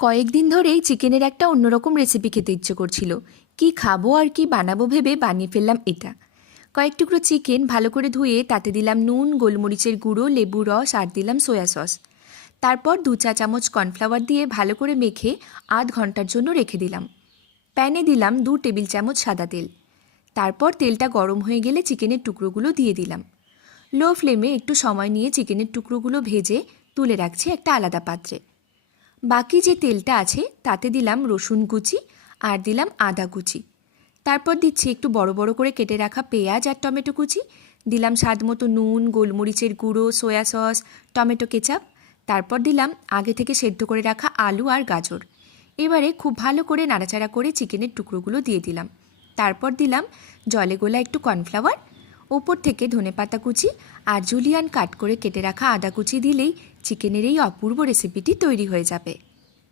কয়েকদিন ধরেই চিকেনের একটা অন্যরকম রেসিপি খেতে ইচ্ছে করছিল। কি খাবো আর কি বানাবো ভেবে বানিয়ে ফেললাম এটা। কয়েক টুকরো চিকেন ভালো করে ধুয়ে তাতে দিলাম নুন, গোলমরিচের গুঁড়ো, লেবু রস আর দিলাম সয়া সস। তারপর 2 চা চামচ কর্নফ্লাওয়ার দিয়ে ভালো করে মেখে আধ ঘন্টার জন্য রেখে দিলাম। প্যানে দিলাম 2 টেবিল চামচ সাদা তেল। তারপর তেলটা গরম হয়ে গেলে চিকেনের টুকরোগুলো দিয়ে দিলাম। লো ফ্লেমে একটু সময় নিয়ে চিকেনের টুকরোগুলো ভেজে তুলে রাখছি একটা আলাদা পাত্রে। বাকি যে তেলটা আছে তাতে দিলাম রসুন কুচি আর দিলাম আদা কুচি। তারপর দিচ্ছি একটু বড় বড় করে কেটে রাখা পেঁয়াজ আর টমেটো কুচি। দিলাম স্বাদ মতো নুন, গোলমরিচের গুঁড়ো, সয়া সস, টমেটো কেচাপ। তারপর দিলাম আগে থেকে সেদ্ধ করে রাখা আলু আর গাজর। এবারে খুব ভালো করে নাড়াচাড়া করে চিকেনের টুকরোগুলো দিয়ে দিলাম। তারপর দিলাম জলে গোলা একটু কর্নফ্লাওয়ার। ওপর থেকে ধনেপাতা কুচি আর জুলিয়ান কাট করে কেটে রাখা আদা কুচি দিলেই চিকেনের এই অপূর্ব রেসিপিটি তৈরি হয়ে যাবে।